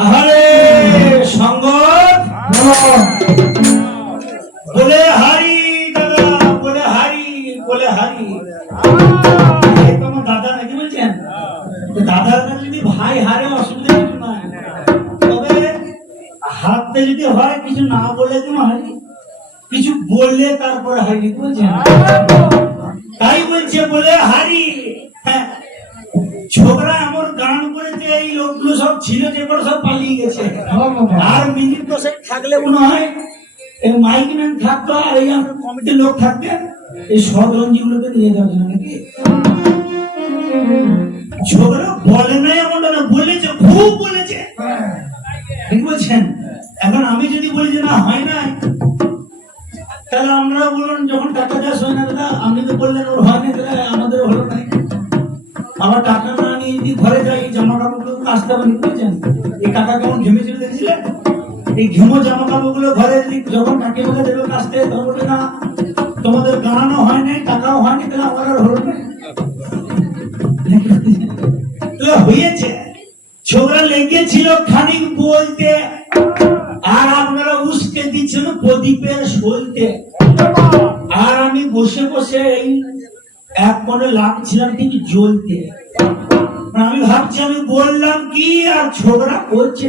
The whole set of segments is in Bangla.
আহারে সঙ্গত বলে হারি দাদা, বলে হারি, বলে হারি। তোমার দাদা নাকি বলছেন? দাদার কাছে যদি ভাই হারে অসুবিধা কিছু নাই, তবে হাতে যদি হয় কিছু না বলে তুমি হারি, কিছু বললে তারপরে হারি বলছেন। তাই বলছে বলে হারি। হ্যাঁ, ছোকরা এমন গান করেছে, এই লোকগুলো সব ছিল যে বড় সব পালিয়ে গেছে। আর মিনিট দশেক থাকলে মনে হয় এই মাইক ম্যান থাকতো আর এই আমার কমিটির লোক থাকবে, এই সদরঞ্জি গুলোকে নিয়ে যাবে নাকি। ছোকরা বলে নাই এমন না, বলেছে, খুব বলেছে, ঠিক বলছেন। এখন আমি যদি বলি যে না হয় না, তাহলে আমরা বলুন যখন টাকা চাষ হয় না দাদা, আপনি তো বললেন ওর হয় না, তাহলে আমাদের হলো নাই। আমার টাকা না নিয়ে যদি ঘরে যাই, জামা কাপড় গুলো আসতে হবে, বুঝছেন। এই টাকা কেমন ঘেমেছিল দেখছিলেন? এই ঘেমো জামা কাপড় গুলো ঘরে যখন কাকিমাকে দেবে কাজতে, তখন বলবে না তোমাদের গানানো হয় নাই, টাকাও হয়নি, তাহলে আমার আর হলো না। হয়েছে ছোকরা লেগেছিল খানিক বলতে, আর আপনারা উস্কে দিচ্ছেন প্রদীপের সলতে। আর আমি বসে বসে এই এক মনে লাগছিলাম ঠিক জ্বলতে। আমি ভাবছি আমি বললাম কি আর ছোকরা করছে।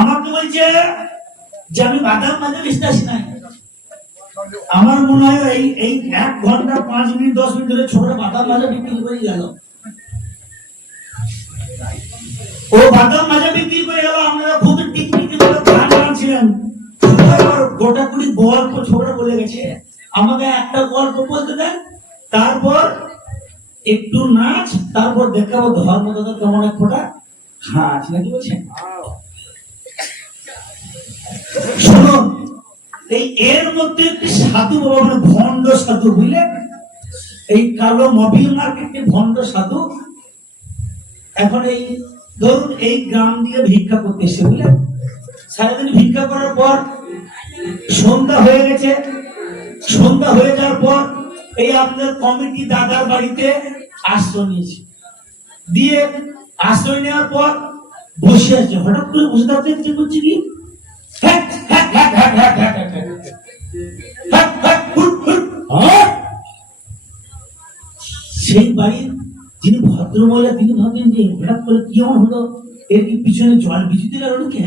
আমাকে বলছে যে আমি বাদাম মাঝে বিশ্বাস নাই। আমার মনে হয় এই 1 ঘন্টা 5 মিনিট 10 মিনিট ধরে ছোকরা বাদাম মাজা বিক্রি করে গেল। ও বাদাম মাজা বিক্রি করে গেল। আপনারা খুব টিকটিকি করে গান গাইছিলেন, গোটা কুড়ি গল্প ছোকরা বলে গেছে। আমাকে একটা গল্প বলতে দেন, তারপর একটু নাচ, তারপর দেখাবো ধর্মদাদা কেমন এক ফোটা হাঁচ, নাকি বলছেন। শুনুন, এই এর মধ্যে একটি সাধু বাবা, মানে ভণ্ড সাধু, বুঝলেন, এই কালো মোবিল মার্কেটে ভণ্ড সাধু। এখন এই ধরুন এই গ্রাম দিয়ে ভিক্ষা করতে এসে, বুঝলেন, সারাদিন ভিক্ষা করার পর সন্ধ্যা হয়ে গেছে। সন্ধ্যা হয়ে যাওয়ার পর এই আপনার কমিটি দাদার বাড়িতে আশ্রয় নিয়েছে। দিয়ে আশ্রয় নেওয়ার পর বসে আছে। হঠাৎ করে বসে থাকতে ইচ্ছে করছে কি, সেই বাড়ির যিনি ভদ্র মহিলা, তিনি ভাবেন যে হঠাৎ করে কি হলো, এর কি পিছনে জল বিজুতি লাগলো কি।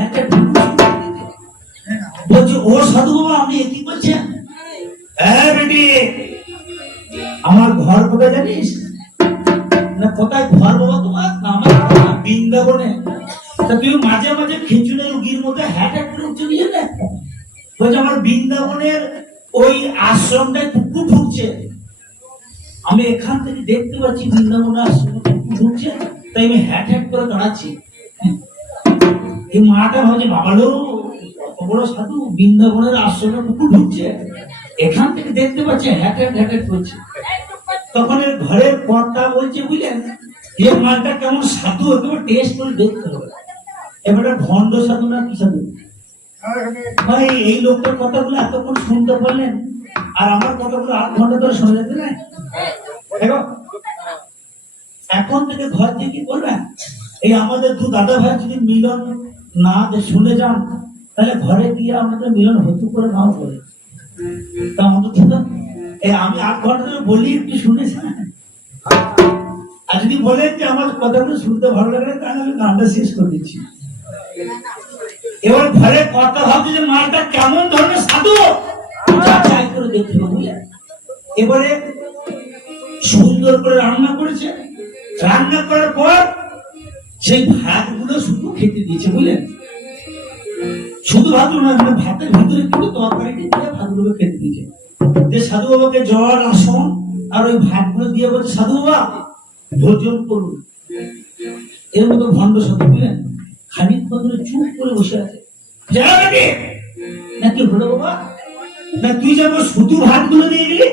বলছে ও সাধু বাবা, আপনি কি বলছেন? বেটি, আমার ঘর কোথায় জানিস? না কোথায় ঘর বাবা তোমার? আমার বৃন্দাবনে। তা তুমি মাঝে মাঝে খিচুড়ি রুগীর মধ্যে হ্যাট করে চলে যাবে। বলছে আমার বৃন্দাবনের ওই আশ্রমটায় কুকুর ঢুকছে, আমি এখান থেকে দেখতে পাচ্ছি বৃন্দাবনের আশ্রমে কুকুর ঢুকছে, তাই আমি হ্যাট করে দাঁড়াচ্ছি। এই মাটা ভাবছে বাবালো বড় সাধু, বৃন্দাবনের আশ্রমে কুকুর ঢুকছে, এখান থেকে দেখতে পাচ্ছে হ্যাট করছে। তখন এর ঘরের কর্তা বলছে, বুঝলেন, এই মালটা কেমন সাধু, একেবারে টেস্ট করে দেখতে হবে। এবারে ভণ্ড সাধু না কি সাধু? ভাই এই লোকটার কথাগুলো এতক্ষণ শুনতে পারলেন, আর আমার কথাগুলো 8 ঘন্টা ধরে শোনা যেতে না। এখন থেকে ঘর থেকে কি করবেন, এই আমাদের 2 দাদা ভাই যদি মিলন না শুনে যান, তাহলে ঘরে গিয়ে আমাদের মিলন হতু করে নাও করে। তা অন্তত আমি 8 ঘন্টা ধরে বলি, একটু শুনেছেন। আর যদি বলেন যে আমার কথাগুলো শুনতে ভালো লাগে, তাহলে আমি গানটা শেষ করে দিচ্ছি। এবার ঘরে কথা ভাবছে যে মালটা কেমন ধরনের সাধু, যাচাই করে দেখতে হবে। এবারে সুন্দর করে রান্না করেছে। রান্না করার পর সেই ভাতগুলো শুধু খেতে দিয়েছে, বুঝলেন, শুধু ভাত নয়, মানে ভাতের ভিতরে কিন্তু তরকারি দিয়ে ভাতগুলো খেতে দিয়েছে। যে সাধু বাবাকে জল, আসন আর ওই ভাতগুলো দিয়ে বলছে সাধু বাবা ভোজন করুন। এর মতো ভণ্ড সাধু, বুঝলেন, খানিক ধরে চুপ করে বসে আছে। নাকি হলো বাবা, না তুই যেমন শুধু ভাতগুলো দিয়ে গেলি,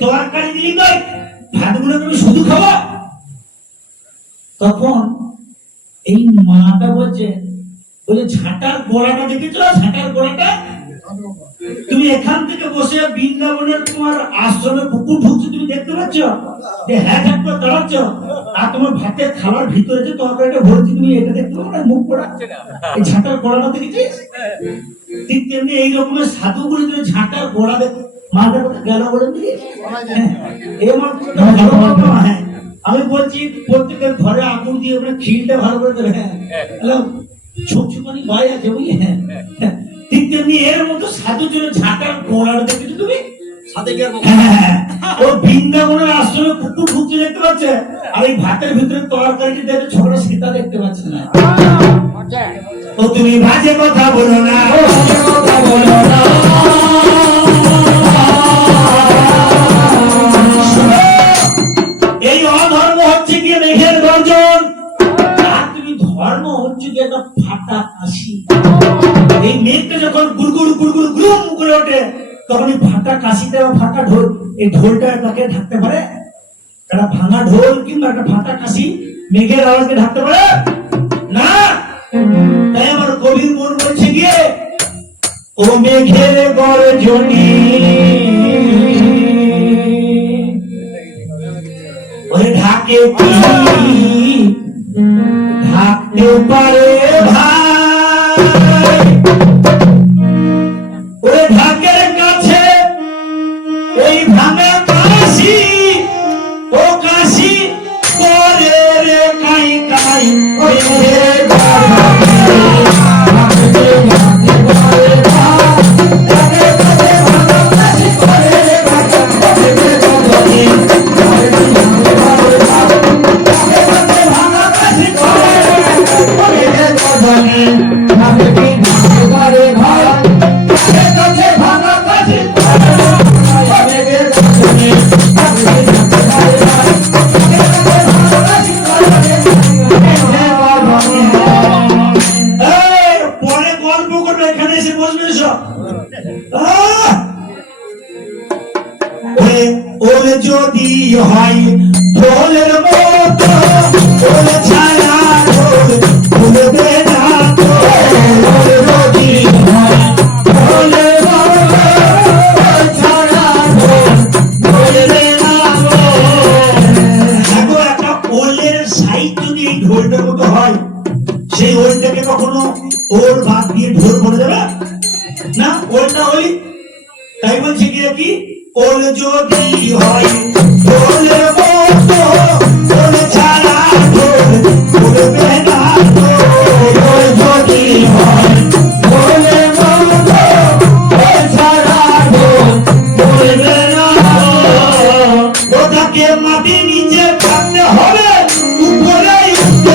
তরকারি দিলি কই, ভাতগুলো তুমি শুধু খাবো? তখন এই মাটা বলছে, ঝাঁটার গোড়াটা দেখেছো, ঝাঁটার গোড়াটা, তুমি এখান থেকে বসে বৃন্দাবনের তোমার আশ্রমে কুকুর ঢুকছে তুমি দেখতে পাচ্ছ, যে হ্যাঁ হ্যাঁ করে দাঁড়াচ্ছ, আর তোমার ভাতের খাবার ভিতরে যে তরকারিটা ভরছি তুমি এটা দেখতে পাবো না, মুখ পড়া এই ঝাঁটার গোড়াটা দেখেছিস? ঠিক তেমনি এই রকমের সাধুগুলি তুমি ঝাঁটার গোড়া দেখ মাথার কথা গেল বলে দিয়ে হ্যাঁ আমি বলছি প্রত্যেকের ঘরে আগুন দিয়ে খিলটা ভালো করে দেবে। হ্যাঁ ছুকছুকানি ভয় আছে বুঝলি। হ্যাঁ ঠিক তেমনি এর মতো সাধু জন্য ঝাঁটার গোড়াটা দেখেছো তুমি? ও বৃন্দাবনের আশ্রমে কুকুর ঢুকছে দেখতে পাচ্ছে, আর এই ভাতের ভিতরে তরকারি দেখে ছোট সীতা দেখতে পাচ্ছে না। তো তুমি বাজে কথা বলো না, এই অধর্ম হচ্ছে কি মেঘের গর্জন, আর তুমি ধর্ম হচ্ছে কি একটা ফাটা কাশি। এই মেঘটা যখন গুড়গুড় গুড়গুড় গুড়ুম করে ওঠে তখন এই ফাটা কাশিটা ফাটা ঢোল, এই ঢোলটা তাকে ঢাকতে পারে? একটা ভাঙা ঢোল কিংবা একটা ফাটা কাশি মেঘের আওয়াজকে ঢাকতে পারে না। তাই আমার কবির মন বলছে গিয়ে, ও মেঘের গর্জনী ওরে ঢাকে কি ঢাকতে পারে ভাই, ওরে ঢাকের কাছে এই ভাঙা কাশি, ও কাশি করে রে কাই কাই ওই যদি হয় ঢোলের মতো ওরে ছায়া ঢোল ভুলবে না তো, যদি হয় ঢোলের মতো ছায়া ঢোল ভুলবে না তো। দেখো একটা ওলের সাইজ যদি এই ঢোলটার মতো হয়, সেই ওলটাকে কখনো ওর বাদ দিয়ে ঢোল বলে যাবে না, ওলটা ওই। তাই বলছি কি ওল যদি হয় ঢোলের মতো ওল ছাড়া ঢোল ভুলবে না তো, ওল যদি হয় ঢোলের মতো ওল ছাড়া ঢোল ভুলবে না তো। ওটাকে মাটি নিচে থাকতে হবে, উপরে উঠতে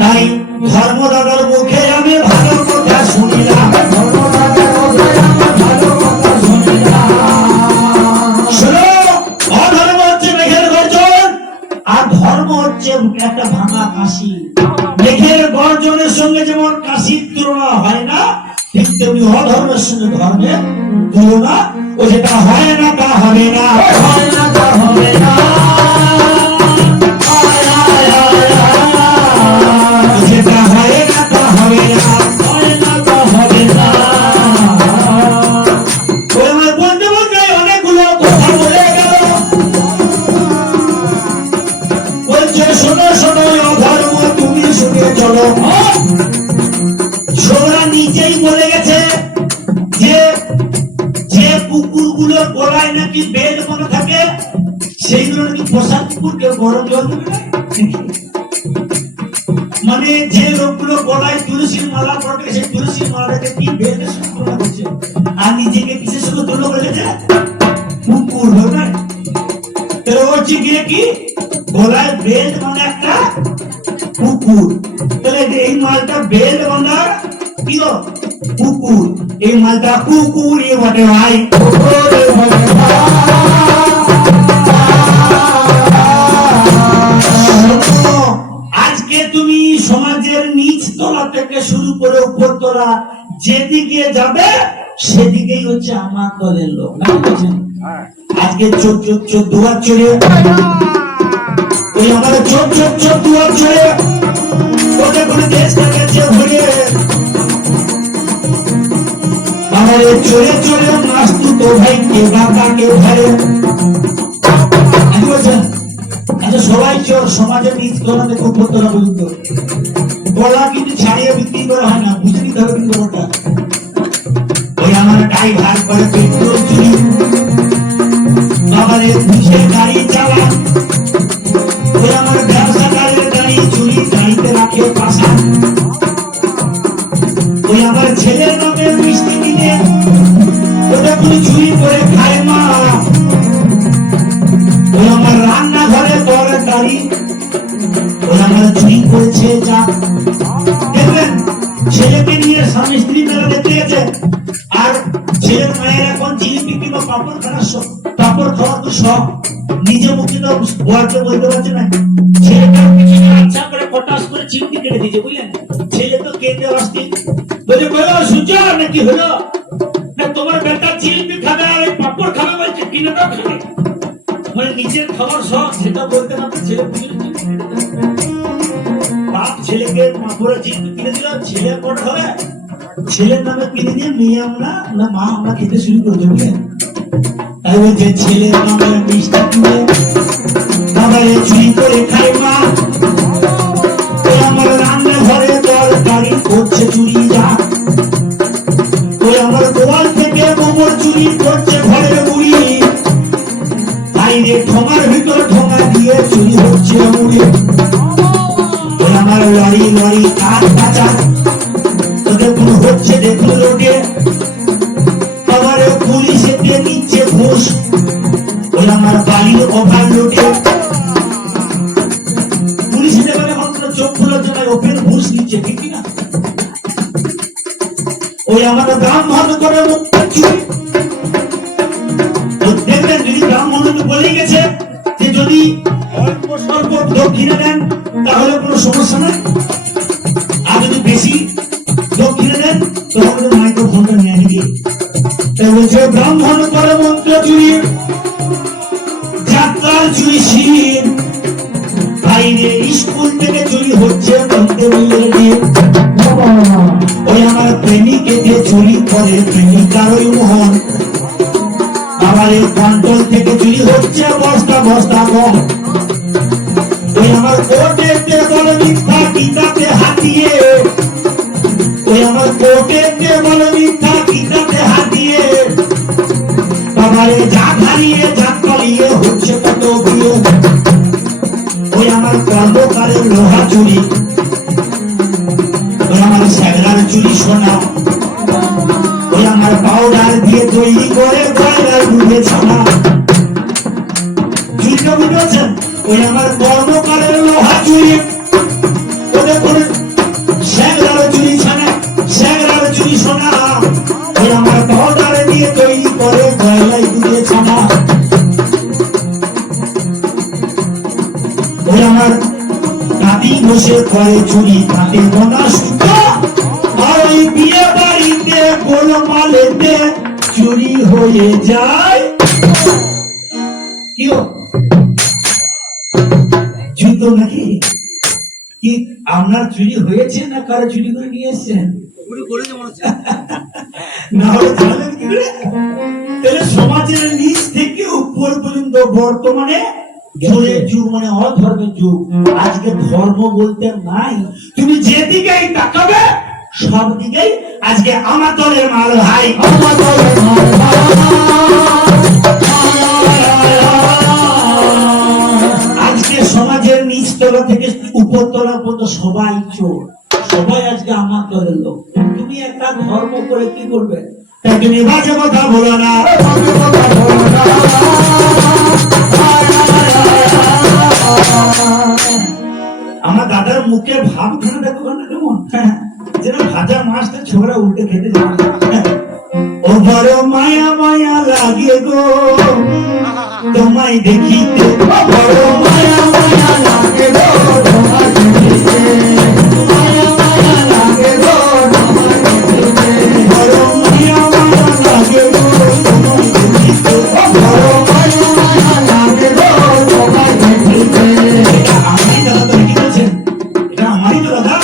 তাই ধর্মদাদার মুখে আমি ভালো কথা শুনিলাম, অধর্ম হচ্ছে মেঘের গর্জন আর ধর্ম হচ্ছে একটা ভাঙা কাশি। মেঘের গর্জনের সঙ্গে যেমন কাশির তুলনা হয় না, ঠিক তেমনি অধর্মের সঙ্গে ধর্মের তুলনা, ও যেটা হয় না তা হবে না, হয় না তা হবে না, যেটা হয় না তা হবে না, হয় না তা হবে না। বলতে বলতে অনেকগুলো কথা বলে গেল, বলছে শোনো শোনো অধর্ম তুমি শুনে চলো। সোনা নিজেই বলে গেছে যে যে কুকুরগুলোর গলায় নাকি বেল মনে থাকে সেইগুলো নাকি পোষা কুকুরকে গরম জল দেবে না। মানে যে লোকগুলো গলায় তুলসীর মালা পড়বে সেই তুলসীর মালাটাকে কি বেলের সঙ্গে তুলনা করছে, আর নিজেকে কিসের সঙ্গে তুলনা করে গেছে? কুকুর হবে। তাহলে হচ্ছে গিয়ে কি গলায় বেল্ট মানে একটা কুকুর, তাহলে এই মালটা বেল্ট বাঁধা কি কুকুর, এই মালটা কুকুরই বটে ভাই। আজকে তুমি সমাজের নিচ তলা থেকে শুরু করে উপর তলা যেদিকে যাবে সেদিকেই হচ্ছে আমার দলের লোক। না বুঝছেন? আজকে চোখ চোখ চোখ দুয়ার চড়ে ওই আমার চোখ চোখ চোখ দুয়ার চড়ে ওদের করে দেশটা গেছে ঘুরে আমারে চড়ে চড়ে মাস্তু তো ভাই কে বাবা কে ধরে। বুঝছেন? আচ্ছা সবাই চোর, সমাজের নিচ তলা থেকে উপর তলা পর্যন্ত গলা কিন্তু ছাড়িয়ে বিক্রি করা হয় না, বুঝে নিতে হবে কিন্তু ওটা। ওই আমার ড্রাইভার করে পেট্রোল চুরি, বাবারে বুঝে গাড়ি চালা, ওই আমার ব্যবসাদারের গাড়ি চুরি, গাড়িতে রাখে পাশা, ওই আমার ছেলের নামের মিষ্টি কিনে ওটা কোনো চুরি করে খায় মা, ওই আমার রান্নাঘরে তরকারি ওই আমার চুরি করেছে যা। দেখবেন ছেলেকে নিয়ে স্বামী স্ত্রী মেলা দেখতে গেছে, আর ছেলের মায়ের এখন জিলিপি কিংবা পাপড় খাওয়ার শখ, পাপড় খাওয়ার তো শখ, নিজে মুখে তো বলতে পারছে না। ছেলেটার পিছনে আচ্ছা করে পটাশ করে চিমটি কেটে দিয়েছে, বুঝলেন? ছেলে তো কেটে অস্থির, বলে বলো সুজা নাকি হলো না তোমার বেটা জিলিপি খাবে আর পাপড় খাবে বলছে, কিনে দাও খাবে, মানে নিজের খাবার শখ সেটা বলতে না ছেলে পিছনে বাপ ছেলেকে পাপড়ে জিলিপি কিনে দিল, ছেলে পট হবে, ছেলের নামে কিনে দিয়ে মেয়ে আমরা না মা আমরা খেতে শুরু করে দেবো। তাই বলছে ছেলের নামে মিষ্টি কিনে খাবারে চুরি করে খায় মা, ওই আমার রান্না ঘরে তরকারি করছে চুরি যা, ওই আমার গোয়াল থেকে গোবর চুরি করছে ঘরের বুড়ি, বাইরে ঠোঙার ভিতর ঠোঙা দিয়ে চুরি হচ্ছে মুড়ি, ওই আমার লরি লরি কাঠ কাঁচা তোদের কোনো হচ্ছে দেখলো রোডে, আবার পুলিশে দিয়ে নিচ্ছে ঘুষ, ওই আমার বাড়ির ওভার লোডে, পুলিশে দেবে মাত্র চোখ খোলার জন্য ওপেন ঘুষ নিচ্ছে, ঠিক না? ওই আমার ব্রাহ্মণ করে দেখবেন যদি ব্রাহ্মণকে বলে গেছে যে যদি অল্প স্বল্প দক্ষিণে দেন তাহলে কোনো সমস্যা নাই, আর যদি বেশি দক্ষিণে দেন তাহলে মাইক্রো ফোনটা নিয়ে নিবি। তাই বলছে ব্রাহ্মণ করে মন্ত্র চুরি, যাত্রার চুরি শির, বাইরে স্কুল থেকে চুরি হচ্ছে ওই আমার প্রেমিকে দিয়ে চুরি করে প্রেমিকার ওই মোহন, আমার কন্ট্রোল থেকে চুরি হচ্ছে বস্তা বস্তা গম, ওই আমার কোর্টেতে বলে মিথ্যা গীতাতে হাতিয়ে, ওই আমার কোর্টেতে বলে মিথ্যা গীতাতে হাতিয়ে, বাবারে যা হারিয়ে যা পালিয়ে হচ্ছে কত বিয়ে, ওই আমার কর্মকারের লোহা চুরি, ওই আমার স্যাগরার চুরি সোনা, ওই আমার পাউডার দিয়ে তৈরি করে গয়নার দুধে ছানা, চুরিটা বুঝেছেন? ওই আমার কর্মকারের লোহা চুরি, ওদের করে স্যাগরার চুরি ছানা, স্যাগরার চুরি সোনা, ওই আমার পাউডার দিয়ে তৈরি করে গয়নার দুধে ছানা, ওই আমার দাদি বসে করে চুরি তাতে বোনা সুতো, আর ওই বিয়ে বাড়িতে গোলমালেতে চুরি হয়ে যায় কি জুতো নাকি কি আপনার চুরি হয়েছে না কারো চুরি করে নিয়ে এসছেন? না হলে জানলেন কি করে? তাহলে সমাজের নিচ থেকে উপর পর্যন্ত বর্তমানে যুগ মানে অধর্মের যুগ। আজকে ধর্ম বলতে নাই, তুমি যেদিকেই তাকাবে সব দিকেই আজকে আমার দলের মাল ভাই, আমার দলের মাল আজকে সমাজের নিচতলা থেকে উপরতলা পর্যন্ত সবাই চোর, সবাই আজকে আমার দলের লোক। তুমি একটা ধর্ম করে কি করবে? তাই তুমি বাজে কথা বলো না, আমার দাদার মুখে ভাবখানা দেখো না কেমন, যেন ভাজা মাছটা ছোকরা উল্টে খেতে যাবে। ও বড় মায়া মায়া লাগে গো তোমায় দেখিতে, বড় মায়া মায়া লাগে গো তোমায় দেখিতে, মায়া মায়া লাগে গো তোমায় দেখিতে, বড় মায়া মায়া লাগে গো তোমায় দেখিতে, বড় মায়া মায়া লাগে গো তোমায় দেখিতে। এটা আমারই দাদা, তো কি বলছেন? এটা আমারই তো দাদা।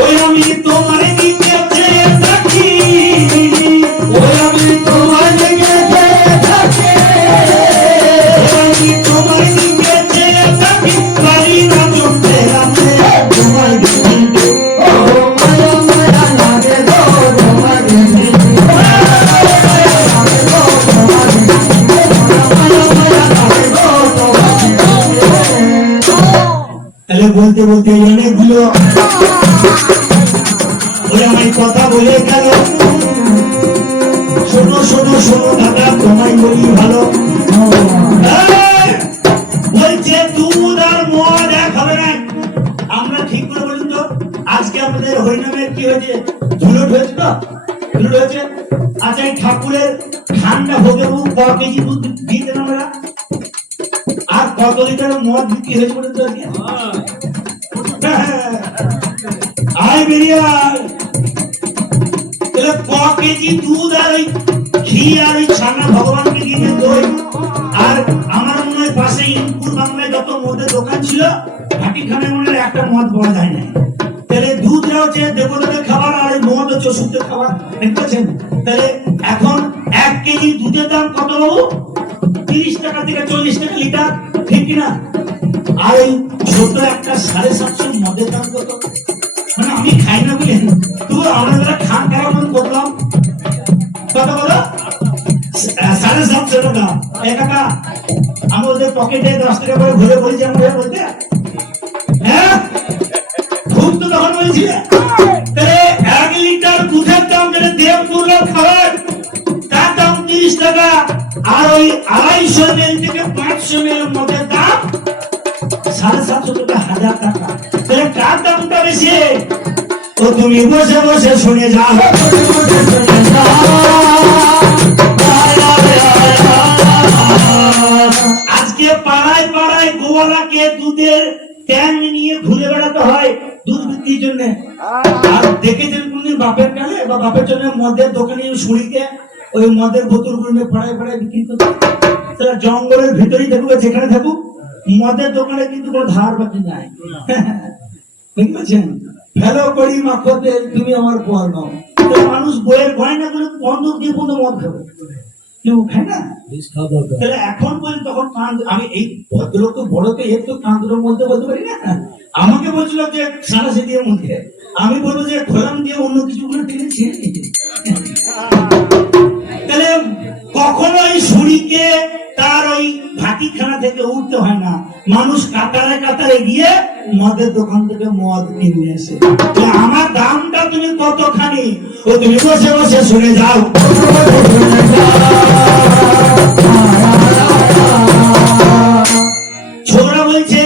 ওই আমি তোমার দিকে চেয়ে থাকি, ওই আমি তোমার দিকে চেয়ে থাকি, আমি তোমার দিকে চেয়ে থাকি, পারি না চলতে আমি তোমার দিকে, ও মায়া মায়া লাগে গো তোমার দিকে, মায়া মায়া লাগে গো তোমার দিকে, মায়া মায়া লাগে গো তোমার দিকে। তাহলে বলতে বলতে অনেকগুলো ওই আমায় কথা বলে গেল। শোনো শোনো শোনো দাদা, তোমায় বলি ভালো, বলছে দুধ আর মদ এক হবে না। আমরা ঠিক করে বলুন তো, আজকে আমাদের হরিনামের কি হয়েছে? ঝুলট হয়েছে তো? ঝুলট হয়েছে। আচ্ছা, এই ঠাকুরের ঠান্ডা ভোগে ক কেজি দুধ দিতেন আমরা, আর কত লিটার মদ বিক্রি হয়েছে বলুন তো আজকে? আয় বেরিয়ে আয়। তাহলে ক কেজি দুধ আর ওই ঘি আর ওই ছানা ভগবানকে দিতে দই, আর আমার মনে হয় পাশে ইনপুর বাংলায় যত মদের দোকান ছিল, ভাটিখানায় মনে হয় একটা মদ পাওয়া যায় না। তাহলে দুধটা হচ্ছে দেবতাদের খাবার, আর মদ হচ্ছে ওষুধের খাবার, দেখতে পাচ্ছেন? তাহলে এখন 1 কেজি দুধের দাম কত বাবু? 30 টাকা থেকে 40 টাকা লিটার, ঠিক কিনা? আর এই ছোট একটা 750 মদের দাম কত? মানে আমি খাই না বলে তুই আমরা খান খাওয়া মন করলাম, কত বলো? 750 টাকা। টাকা আমাদের পকেটে 10 টাকা করে ঘুরে বলেছি আমরা, বলতে হ্যাঁ খুব তো তখন বলছিলে। 1 লিটার দুধের দাম যেটা দেবপুরের খাবার, তার দাম 30 টাকা, আর ওই 250 ml থেকে 500 ml মদের দাম 750 টাকা, 1000 টাকা। তাহলে কার দামটা বেশি? ও তুমি বসে বসে শুনে যাও, আজকে পাড়ায় পাড়ায় গোয়ালাকে দুধের ট্যাং নিয়ে ঘুরে বেড়াতে হয় দুধ বিক্রির জন্য। আর দেখেছেন কোনদিন বাপের কালে বা বাপের জন্য মদের দোকানে শুনিতে ওই মদের বোতল গুলো নিয়ে পাড়ায় পাড়ায় বিক্রি করতে? তারা জঙ্গলের ভিতরেই থাকুক, যেখানে থাকুক, মদের দোকানে কিন্তু কোনো ধার বাকি নাই। বুঝছেন? ফেলো করি মাখতে তুমি আমার পর নাও। মানুষ বইয়ের গয়না গুলো বন্ধক দিয়ে বন্ধু মদ খাবে, কেউ খায় না। তাহলে এখন বলি তখন কান, আমি এই ভদ্রলোক তো বড় তো এর তো কান্দুর মধ্যে বলতে পারি না। আমাকে বলছিল যে সারাশি দিয়ে মধ্যে, আমি বলবো যে খোলাম দিয়ে অন্য কিছু গুলো টেনেছি। তাহলে কখনো এই শুনিকে তার ওই ভাটিখানা থেকে উঠতে হয় না, মানুষ কাতারে কাতারে গিয়ে মদের দোকান থেকে মদ কিনে এসে। আমার দামটা তুমি কতখানি, ও তুমি বসে বসে শুনে যাও। ছোকরা বলছে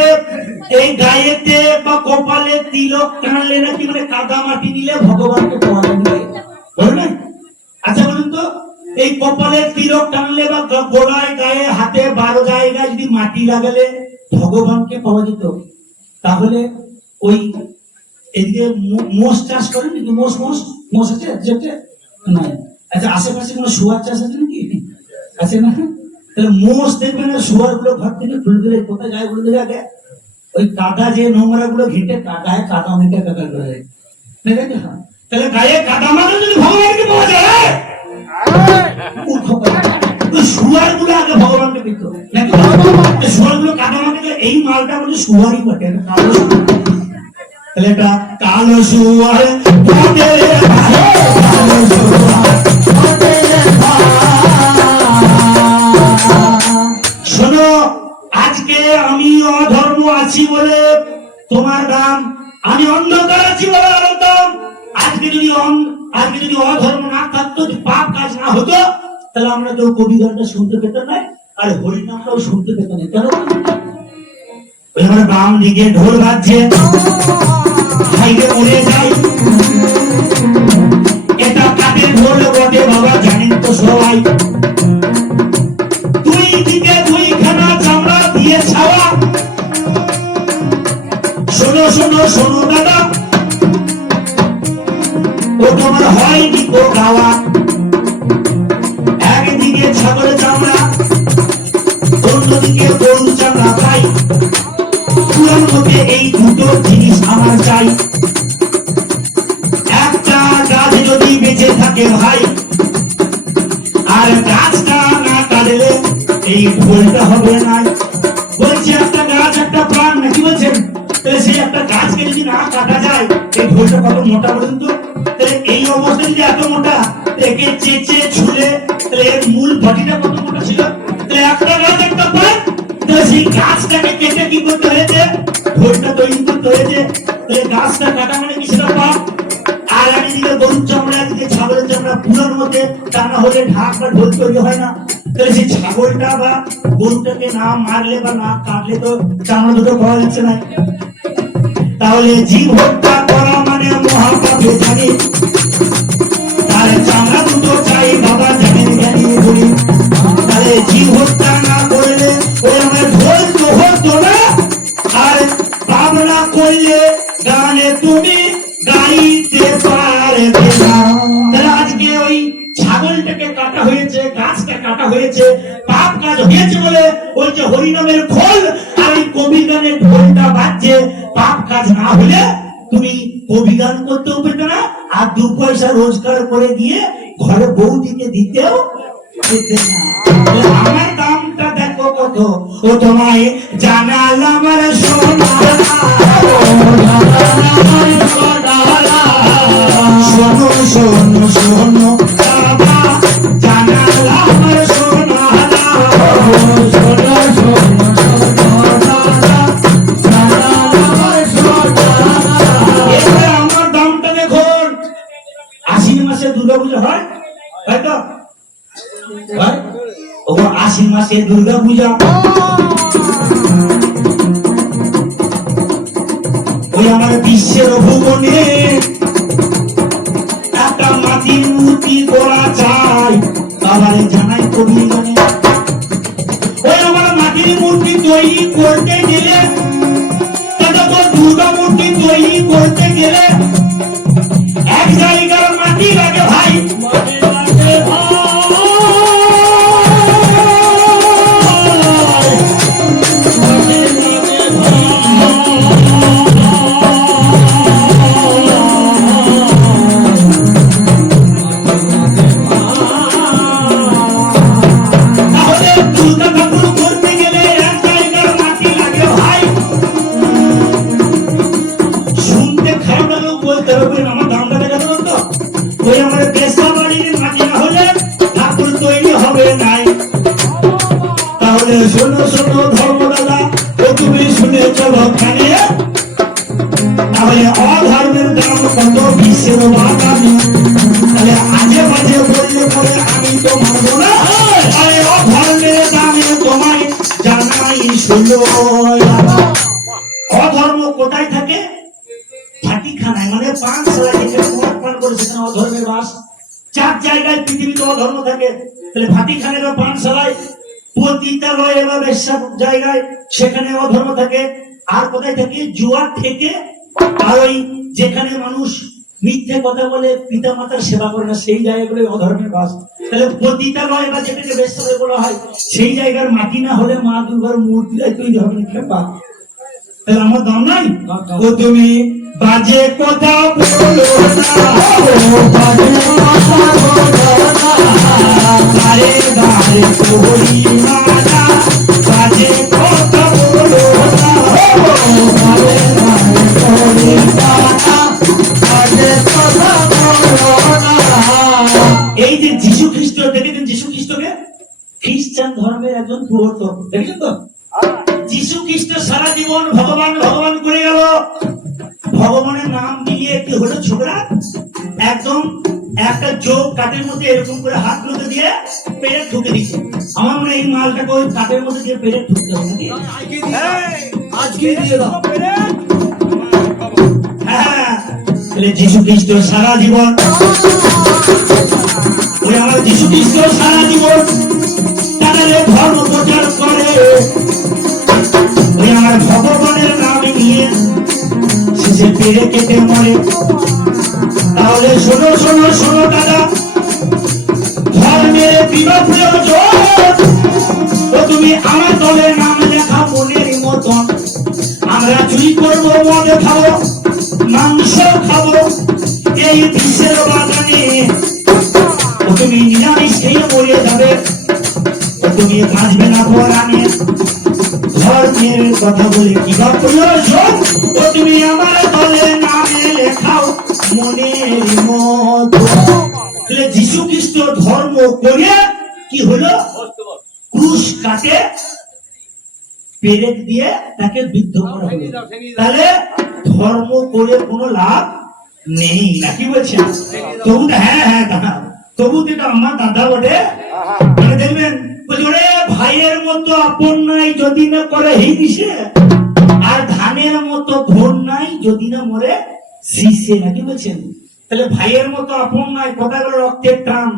এই গায়েতে বা কপালে তিলক টানলে নাকি, মানে কাদা মাটি নিলে ভগবানকে পাওয়া যাবে, বলবেন? আচ্ছা বলুন তো, এই কপালে তিলক টানলে বা গোড়ায় গায়ে হাতে 12 জায়গায় যদি মাটি লাগালে ভগবানকে পাওয়া যেত, তাহলে ওই এদিকে মোষ চাষ করেন নাকি? মোষ মোষ মোষ আছে যেতে নাই? আচ্ছা, আশেপাশে কোনো শুয়ার চাষ আছে নাকি? আছে না? তাহলে মোষ দেখবেন শুয়ার গুলো ঘর থেকে খুলে দিলে কোথায় যায় বলে দেবে আগে? ওই কাদা যে নোংরা গুলো ঘেটে কাদায় কাদা মেটে কাদা করে দেয়। তাহলে গায়ে কাদা মাখলে যদি ভগবানকে পাওয়া যায়, শুয়ার গুলো আগে ভগবানকে পেত নাকি? শুয়ার গুলো কাদা মাখে, এই মালটা বলে শুয়ারই বটে, কালো। তাহলে এটা কালো শুয়ার, শোনো, আজকে আমি অধর্ম আছি বলে তোমার দাম, আমি অন্ধকার আছি বলে আমার দাম। আজকে যদি অধর্ম না থাকতো, পাপ কাজ না হতো, তাহলে আমরা কেউ কবিগানটা শুনতে পেতাম না, আর হরিনামটাও শুনতে পেতাম না। কেন? এবার বাম দিকে ঢোল বাজছে, সাইডে উড়ে যায়। ও তোমার হয়নি তো গাওয়া। একদিকে ছাগলের চামড়া, অন্যদিকে গরু চামড়া ভাই, পুরার মধ্যে এই দুটো জিনিস আমার চাই। একটা গাছ যদি বেঁচে থাকে ভাই, আর গাছটা না কাটলে এই ঢোলটা হবে না। বলছে একটা গাছ একটা প্রাণ, নাকি বলছেন? তাহলে সেই একটা গাছকে যদি না কাটা যায়, এই ঢোলটা কত মোটা বলুন তো। তাহলে এই অবস্থা যদি এত মোটা, একে চেঁচে ছুলে তাহলে এর মূল বডিটা কত মোটা ছিল। তাহলে একটা গাছ একটা প্রাণ, তাহলে সেই গাছটাকে কেটে কি করতে হয়েছে? ঢোলটা তৈরি করতে হয়েছে। তাহলে গাছটা কাটা মানে কি সেটা পাপ। আর একদিকে গরুর চামড়া, একদিকে ছাগলের চামড়া, পুরোর মধ্যে তা না হলে ঢাক বা ঢোল তৈরি হয় না। তাহলে সেই ছাগলটা বা গরুটাকে না মারলে বা না কাটলে তো চামড়া দুটো পাওয়া যাচ্ছে না। তাহলে জীব হত্যা করা মানে মহাপাপে জানি, আর চামড়া দুটো চাই বাবা জানেন জ্ঞানী বলি। তাহলে জীব হত্যা না করলে ওই আমার ঢোল তো হতো না, আর পাপ না করলে গানে তুমি গাইতে পারবে না। তাহলে আজকে ওই ছাগলটাকে কাটা হয়েছে, গাছটা কাটা হয়েছে, পাপ কাজ হয়েছে বলে ওই যে হরিনামের খোল আর ওই কবি গানের ঢোলটা বাজছে। পাপ কাজ না হলে তুমি কবি গান করতেও পেতে না, আর 2 পয়সা রোজগার করে দিয়ে ঘরে বৌদিকে দিতেও পেতে না। আমার দামটা দেখো কত, ও তোমায় জানালাম আমার সোনা, শোনো শোনো শোনো বাবা, জানালাম আমার সোনা, শোনো শোনো আমার দামটা দেখুন। আশ্বিন মাসে দুর্গাপূজা হয়, তাই তো? আশ্বিন মাসে দুর্গাপূজা, ওই আমার বিশ্বের ভুবনে একটা মাটির মূর্তি করা চাই। আবার জানাই কবি গানে, ওই আমার মাটির মূর্তি তৈরি করতে গেলে, দুর্গা মূর্তি তৈরি করতে গেলে এক জায়গার মাটি লাগে ভাই। শোনো শোনো ধর্মদাদা, ও তুমি শুনে চলো কানে, তাহলে অধর্মের দাম কত বিশ্বের বাগানে। তাহলে আজে বাজে বললে পরে আমি তো মানবো না, আরে অধর্মের দামে তোমায় জানাই শুনো। অধর্ম কোথায় থাকে? ফাটিখানায়, মানে পানশালায়, যেখানে মদ পান করে সেখানে অধর্মের বাস। 4 জায়গায় পৃথিবীতে অধর্ম থাকে। তাহলে ফাটিখানায় বা পানশালায়, পতিতালয় বা বেশ্যা জায়গায় সেখানে অধর্ম থাকে। আর কোথায় থাকে? জুয়ার থেকে, আর ওই যেখানে মানুষ মিথ্যে কথা বলে পিতা মাতার সেবা করে না, সেই জায়গাগুলো অধর্মের বাস। তাহলে পতিতালয় বা যেটাকে বেশ্যালয় বলা হয়, সেই জায়গার মাটি না হলে মা দুর্গার মূর্তি তৈরি হবে না। খেপা, তাহলে আমার দাম নাই। ও তুমি বাজে কথা বলো না, বাজে কথা বলো না, বারে বারে করি মানা, বাজে কথা বলো না, বারে বারে করি মানা, বাজে কথা বলো না। এই যে যীশু খ্রিস্ট, দেখেছেন যীশু খ্রিস্টকে? খ্রিস্টান ধর্মের একজন প্রবর্তক, দেখেছেন তো? যীশু খ্রিস্ট সারা জীবন ভগবান ভগবান করে গেল। ভগবানের নাম দিয়ে কি হলো ছোকরা? একদম একটা যোগ কাঠের মধ্যে এরকম করে হাত ঢুকে দিয়ে পেটে ঢুকে দিচ্ছে। আমার মনে এই মালটাকে ওই কাঠের মধ্যে দিয়ে পেটে ঢুকতে হবে নাকি? আজকে দিয়ে দাও। হ্যাঁ, যীশু খ্রিস্ট সারা জীবন, ওই আমার যীশু খ্রিস্ট সারা জীবন তাদের ধর্ম প্রচার করে। ওই আমার ভগবানের নাম নিয়ে শেষে সে পেরে কেটে মরে। তাহলে শোনো শোনো শোনো দাদা, ধর্মের বিনা প্রয়োজন ও তুমি আমার দলে নাম লেখা মনের মতন। আমরা চুরি করবো, মদ খাবো, মাংস খাবো এই বিশ্বের বাগানে। ও তুমি নিরামিষ খেয়ে মরে যাবে, ও তুমি বাঁচবে না পরাণে। ধর্মের কথা বলে কি বা প্রয়োজন, ও তুমি আমার দলে নামে লেখাও মনের মতন। যীশু খ্রিস্ট ধর্ম করে কি হলো, ক্রুশ কাটে পেরেক দিয়ে তাকে বিদ্ধ করা হলো। তাহলে ধর্ম করে কোনো লাভ নেই, নাকি বলছেন? তবু হ্যাঁ হ্যাঁ দাদা, তবু যেটা আমার দাদা বটে, দেখবেন বলছে ভাইয়ের মতো আপন নাই যদি না করে হিংসে, আর ধানের মতো ধন নাই যদি না মরে শীষে, নাকি বলছেন? তাহলে ভাইয়ের মতো আপন নাই, কথা বলে রক্তের টান।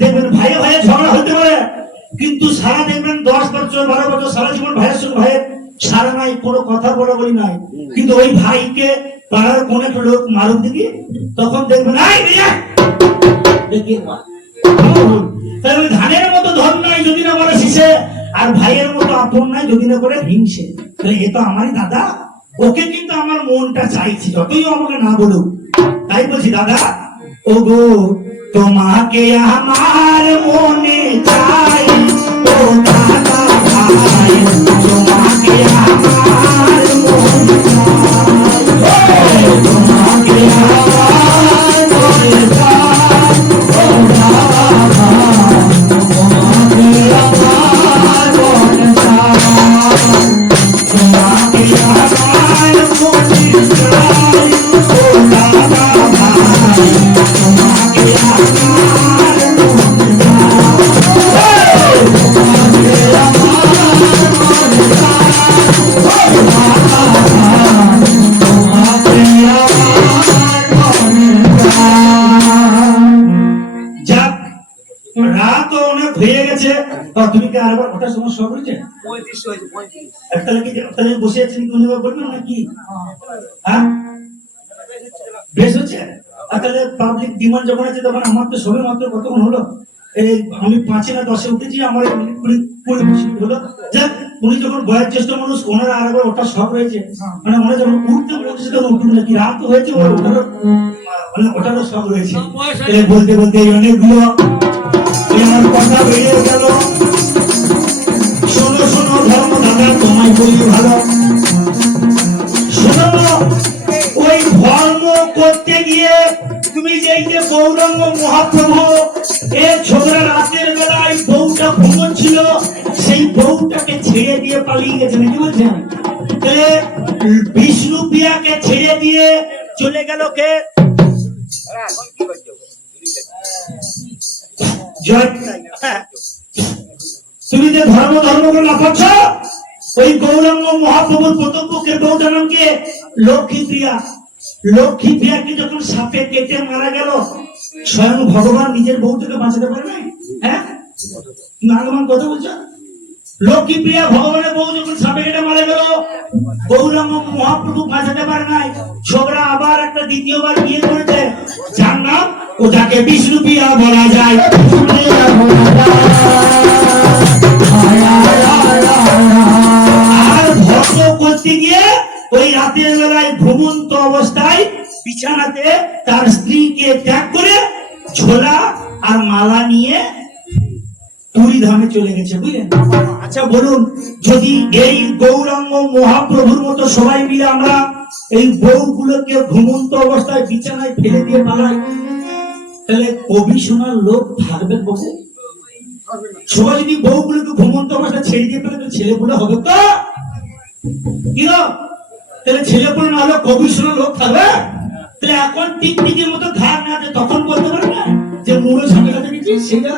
দেখবেন ভাইয়ে ভাইয়ে ঝগড়া হতে পারে, কিন্তু সারা দেখবেন 10 বছর 12 বছর সারা জীবন ভাইয়ের সঙ্গে ভাইয়ের সারা নাই, কোনো কথা বলা বলি নাই। কিন্তু ওই ভাইকে পাড়ার কোন একটা লোক মারুক দেখি, তখন দেখবেন তাহলে ধানের মতো ধন নাই যদি না বলে শীষে, আর ভাইয়ের মতো আপন নাই যদি না করে হিংসে। তাহলে এ তো আমারই দাদা, ওকে কিন্তু আমার মনটা চাইছি, যতই আমাকে না বলুক। তাই বলছি দাদা, ও গো তোমাকে আমার মনে চাই, ও দাদা ভাই তোমাকে আমার মনে চাই, তোমাকে আমার মনে চাই, ও দাদা ভাই তোমাকে আমার মনে চাই, তোমাকে আমার মনে চাই, ও দাদা ভাই তোমাকে আমার রাত অনেক হয়ে গেছে। তুমি কি আরেকবার ওটার সমস্যা করেছে? 35 হয়েছে, 35। তাহলে কি তাহলে বসে আছেন কি অনুভব করবেন নাকি? হ্যাঁ বেশ হচ্ছে। তাহলে পাবলিক ডিমান্ড যখন আছে তখন আমার তো সবে মাত্র কতক্ষণ হলো, এই আমি 5 না 10 উঠেছি, আমার 20 হলো। যাক, উনি যখন বয়োজ্যেষ্ঠ মানুষ, ওনারা আরেকবার ওটা শখ রয়েছে, মানে ওনারা যখন উঠতে বলছে তখন উঠুন নাকি, রাত হয়েছে ওটারও মানে ওটারও শখ রয়েছে। বলতে বলতে অনেকগুলো আমার কথা বেরিয়ে গেল। শোনো শোনো ধর্ম দাদা, তোমায় বলি ভালো শোনো, ওই ধর্ম করতে গিয়ে তুমি যে এই যে গৌরাঙ্গ মহাপ্রভু এ ছোকরা রাতের বেলায় বউটা ভ্রমণ ছিল, সেই বউটাকে ছেড়ে দিয়ে পালিয়ে গেছে, নাকি বলছেন? বিষ্ণু প্রিয়াকে ছেড়ে দিয়ে চলে গেল কে? তুমি যে ধর্ম ধর্ম করে লাফাচ্ছ, ওই গৌরাঙ্গ মহাপ্রভুর প্রথম পক্ষের বউটার নাম কে? লক্ষ্মী প্রিয়া। লক্ষ্মী প্রিয়াকে যখন সাপে কেটে মারা গেল, স্বয়ং ভগবান নিজের বউটাকে বাঁচাতে পারে না? হ্যাঁ, নাগমান কথা বলছো। লক্ষ্মী প্রিয়া ভগবানের বউ যখন সাপে কেটে মারা গেল, গৌরাঙ্গ মহাপ্রভু বাঁচাতে পারে নাই। ছোকরা আবার একটা দ্বিতীয়বার বিয়ে করেছে, যার নাম ও যাকে বিষ্ণু প্রিয়া বলা যায়। আর ধর্ম করতে গিয়ে ওই রাতের বেলায় ঘুমন্ত অবস্থায় বিছানাতে তার স্ত্রীকে ত্যাগ করে ঝোলা আর মালা নিয়ে পুরী ধামে চলে গেছে, বুঝলেন? আচ্ছা বলুন, যদি এই গৌরাঙ্গ মহাপ্রভুর মতো সবাই মিলে আমরা এই বউগুলোকে ঘুমন্ত অবস্থায় বিছানায় ফেলে দিয়ে পালাই, তাহলে কবি শোনার লোক থাকবে বাবু? সবাই যদি বউগুলোকে ঘুমন্ত অবস্থায় ছেড়ে দিয়ে ফেলে, তো ছেলেগুলো হবে তো কি? তাহলে ছেলেগুলো না হলে কবি শোনার লোক থাকবে? তাহলে এখন টিকটিকির মতো ঘাট না, তখন বলতে পারবে না যে মুড়ো ঝামেলা দেখেছিস, সেটা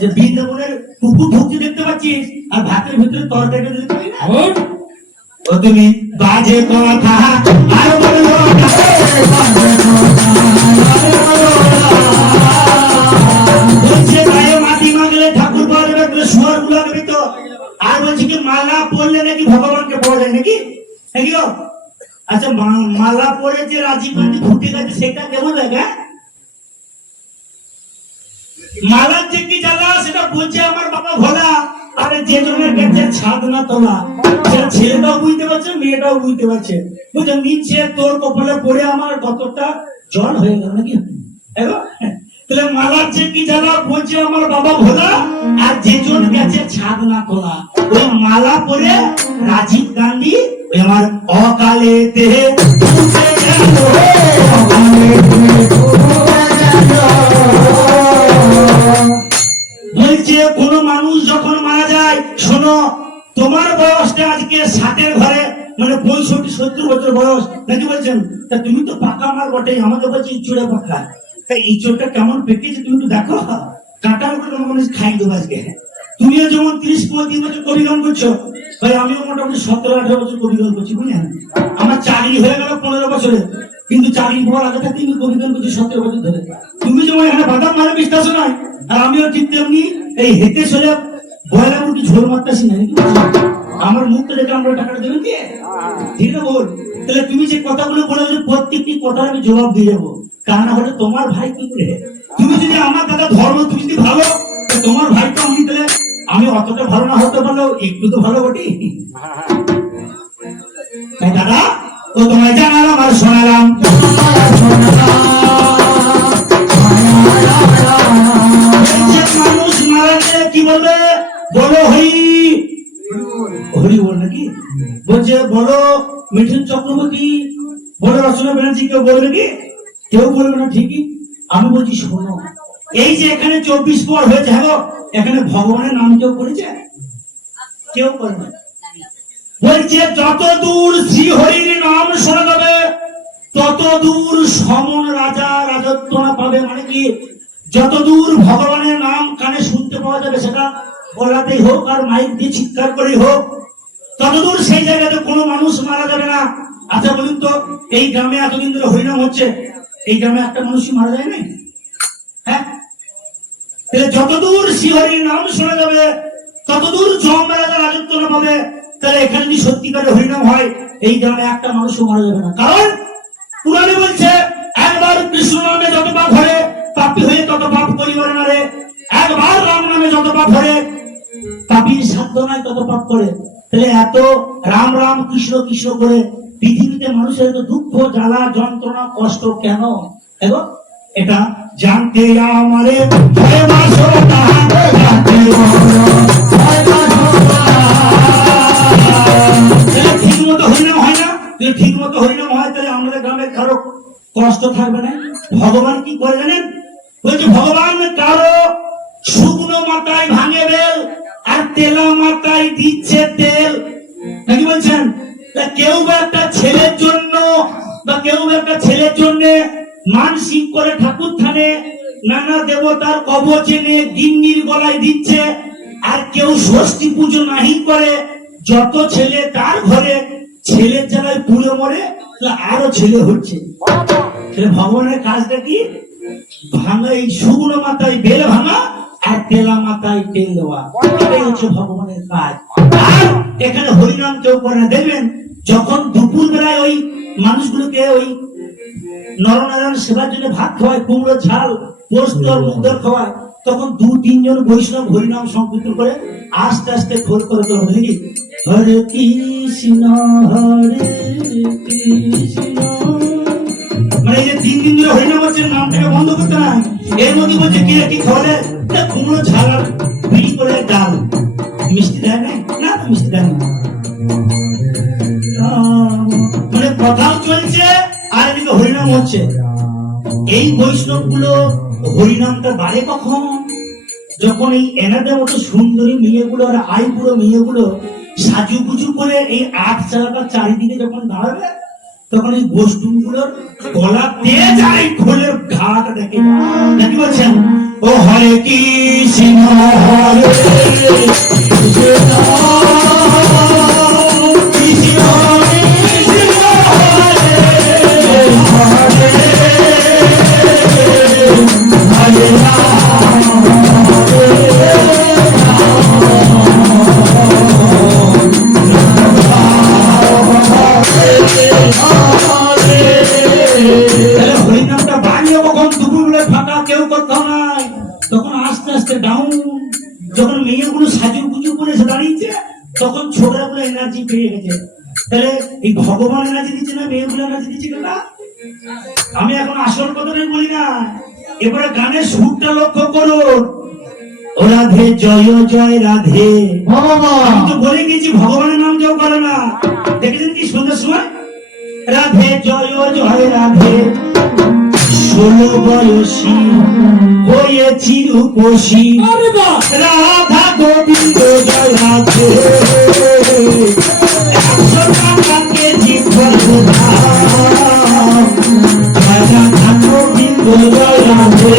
যে বৃন্দাবনের কুকুর ঢুকতে দেখতে পাচ্ছিস, আর ভাতের ভিতরে তরকারি দেখতে পাই না। ও তুমি বাজে কথা আর বলো না, বলছে গায়ে মাটি মাগলে ঠাকুর পাওয়া যাবে, শুয়ার গুলাবে তো। আর বলছি কি মালা পড়লে নাকি ভগবানকে পড়লে নাকি, নাকি গো? আচ্ছা মালা পরে যে রাজীব গান্ধী ফুটে গেছে সেটা কেমন লাগে? মালার যে কি জ্বালা সেটা বলছে আমার বাবা ভোলা। আরে যে জনের কাছে ছাদ না তোলা, সেটা ছেলেটাও বুঝতে পারছে, মেয়েটাও বুঝতে পারছে। বুঝে নিচে তোর কপালে পড়ে আমার কতটা জল হয়ে গেল নাকি? তাহলে মালার যে কি জ্বালা বলছে আমার বাবা ভোলা, আর যে জন গেছে ছাদ না তোলা। ওই মালা পরে রাজীব গান্ধী ওই আমার অকালেতে ফুটে গেল, বলছে কোন মানুষ যখন মারা যায়, শোনো তোমার বয়সটা আজকে 60-এর ঘরে, মানে 65-70 বছর বয়স নাকি বলছেন? তা তুমি তো পাকা মাল বটে, আমাকে বলছে ইঁচড়ে পাকা। তা ইঁচড়টা কেমন পেকেছে তুমি একটু দেখো, কাঁটার উপরে মানুষ খাই দেবো আজকে। তুমিও যেমন 30-35 বছর কবি গান করছো, ভাই আমিও মোটামুটি 17-18 বছর কবি গান করছি, বুঝলেন? আমার চাকরি হয়ে গেল 15 বছরে, কিন্তু চাকরি হওয়ার আগে থেকে আমি কবি গান করছি 17 বছর ধরে। তুমি যেমন এখানে বাদাম মারে বিশ্বাস নয়, আর আমিও ঠিক তেমনি এই হেঁটে চলে বয়লা মুরগি ঝোল মারতেছি না। আমার মুখটা দেখে আমরা টাকাটা দেবেন কি? ঠিক না বল? তাহলে তুমি যে কথাগুলো বলে প্রত্যেকটি কথার আমি জবাব দিয়ে যাবো, তা না হলে তোমার ভাই কি করে? তুমি যদি আমার দাদা ধর্ম তুমি যদি ভালো, তোমার ভাই তো আমি, তাহলে আমি অতটা ভালো না হতে পারলেও একটু তো ভালো বটি। তাই দাদা ও তোমায় জানালাম আর শোনালাম, মানুষ মারা গেলে কি বলবে? বলো হরি হরি বল নাকি বলছে, বলো মিঠুন চক্রবর্তী, বলো রচনা ব্যানার্জি, কেউ বলবে কি? কেউ বলবে না। ঠিকই আমি বলছি শোনো, এই যে এখানে 24 পর হয়েছে, হ্যাঁ এখানে ভগবানের নাম কেউ করেছে? কেউ করে না। বলছে যত দূর শ্রীহরির নাম শোনা যাবে তত দূর সমন রাজা রাজত্ব না পাবে। মানে কি, যত দূর ভগবানের নাম কানে শুনতে পাওয়া যাবে, সেটা গলাতেই হোক আর মাইক দিয়ে চিৎকার করেই হোক, ততদূর সেই জায়গাতে কোনো মানুষ মারা যাবে না। আচ্ছা বলুন তো, এই গ্রামে এতদিন ধরে হরিনাম হচ্ছে, এই গ্রামে একটা মানুষই মারা যায় না? হ্যাঁ, তাহলে যতদূর শ্রীহরির নাম শোনা যাবে ততদূর যমরাজা রাজত্ব না পাবে। তাহলে এখানে যদি সত্যিকারের হরিনাম হয়, এই গ্রামে একটা মানুষও মারা যাবে না। কারণ পুরাণে বলছে, একবার কৃষ্ণ নামে যত পাপ ধরে পাপী হয়ে তত পাপ করিবার না রে, একবার রাম নামে যত পাপ ধরে পাপীর সাধ্য নাই তত পাপ করে। তাহলে এত রাম রাম কৃষ্ণ কৃষ্ণ করে পৃথিবীতে মানুষের এত দুঃখ জ্বালা যন্ত্রণা কষ্ট কেন? এবং এটা জানতে আমারে ঠিক মতো হরিনাম হয় না? ঠিক মতো হরিনাম হয়, তাহলে আমাদের গ্রামের কারো কষ্ট থাকবে না। ভগবান কি করে জানেন? বলছে ভগবান কারো শুকনো মাথায় ভাঙে বেল আর তেলা মাথায় দিচ্ছে তেল, নাকি বলছেন? কেউ বা একটা ছেলের জন্য বা কেউ একটা ছেলের জন্য মানসিক করে ঠাকুর থানে নানা দেবতার কবচ এনে গিন্নির গলায় দিচ্ছে, আর কেউ ষষ্ঠী পুজো নাহি করে, যত ছেলে তার ঘরে ছেলের জ্বালায় পুড়ে মরে, আরো ছেলে হচ্ছে। ভগবানের কাজটা কি? ভাঙা, এই শুকনো মাথায় বেল ভাঙা আর তেলা মাথায় তেল দেওয়া, এটাই হচ্ছে ভগবানের কাজ। আর এখানে হরিনাম কেউ করে না। দেখবেন যখন দুপুর বেলায় ওই মানুষগুলোকে ওই নরনারায়ণ সেবার জন্য ভাত খাওয়ায়, কুমড়ো ঝাল পোস্ত মুগদাল খাওয়ায়, তখন 2-3 জন বৈষ্ণব হরিনাম সংকীর্তন করে আস্তে আস্তে খোল করে তোলা, বুঝলি? হরে কৃষ্ণ হরে কৃষ্ণ, মানে এই যে 3 দিন ধরে হরিনাম হচ্ছে, নামটাকে বন্ধ করতে না। এর মধ্যে বলছে কি কি খাওয়ালে? কুমড়ো ঝাল আর বিড়ি করে ডাল, মিষ্টি দেয় না? না মিষ্টি দেয় না। মানে কথাও চলছে আর এদিকে হরিনাম হচ্ছে। এই বৈষ্ণব গুলো হরিনামটা বাড়ে কখন? যখন এই এনাদের মতো সুন্দরী মেয়েগুলো আর আইবুড়ো মেয়েগুলো সাজুগুজু করে এই 8 চালাটা চারিদিকে যখন দাঁড়াবে, তখন এই বৈষ্ণব গুলোর গলা দিয়ে যায় খোলের ঘাটা দেখে, নাকি বলছেন? ও হরে কৃষ্ণ হরে Oh কেউ কোথাও নাই, তখন আস্তে আস্তে ডাউন। যখন মেয়েগুলো সাজু গুজু করে এসে দাঁড়িয়েছে, তখন ছোকরাগুলো এনার্জি পেয়ে গেছে। তাহলে এই ভগবান এনার্জি দিচ্ছে না, মেয়েগুলো এনার্জি দিচ্ছে না? আমি এখন আসল কথাটাই বলি না, এবারে গানের সুরটা লক্ষ্য করুন। ও রাধে জয় জয় রাধে, আমি তো বলে গেছি ভগবানের নাম কেউ করে না। দেখেছেন কি সন্ধ্যার সময় রাধে জয় জয় রাধে, 16 বয়সী হয়েছি রূপসী, রাধা গোবিন্দ জয় রাধে, 100 টাকা কেজি রাধা গোবিন্দ জয় রাধে,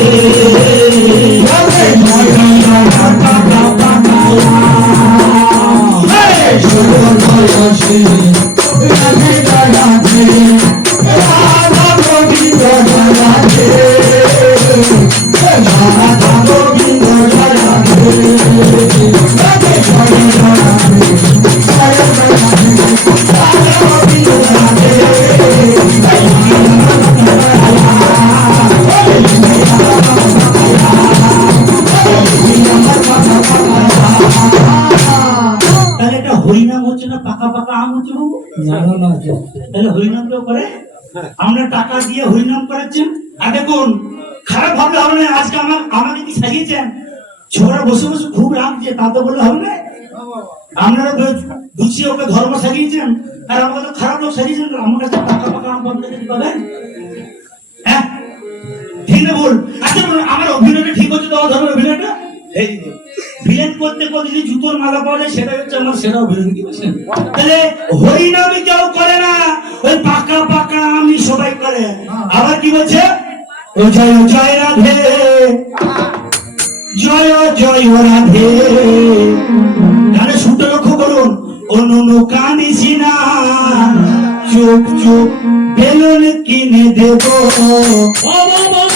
হরিনাম হচ্ছে না পাকা পাকা আম হচ্ছে বাবু? তাহলে হরিনাম কেউ করে? আমরা টাকা দিয়ে হরিনাম করাচ্ছেন। আর দেখুন খারাপ ভাবলে হবে না, আজকে আমাকে কি সাজিয়েছেন, ছোড়া বসে বসে খুব রাখছে, তা তো বললে হবে না। আপনারা বুঝিয়ে ওকে ধর্ম সাজিয়েছেন, আর আমাকে তো খারাপ লোক সাজিয়েছেন। আমার কাছে টাকা পাকা আম পাবেন? হ্যাঁ ঠিক না বল? আচ্ছা আমার অভিনয়টা ঠিক হচ্ছে তো? ধর্মের অভিনয়টা এই ভিলেন করতে করতে যদি জুতোর মালা পাওয়া যায়, সেটা হচ্ছে আমার সেরা অভিনয়। কি বলছেন? তাহলে হরিনামে কেউ করে না, ওই পাকা পাকা আমি সবাই করে। আবার কি বলছে? ও জয় জয় রাধে, জয় জয় রাধে। গানে শুনতে লক্ষ্য করুন। অনুনু কানিস না, চুপ চুপ বেলুন কিনে দেব,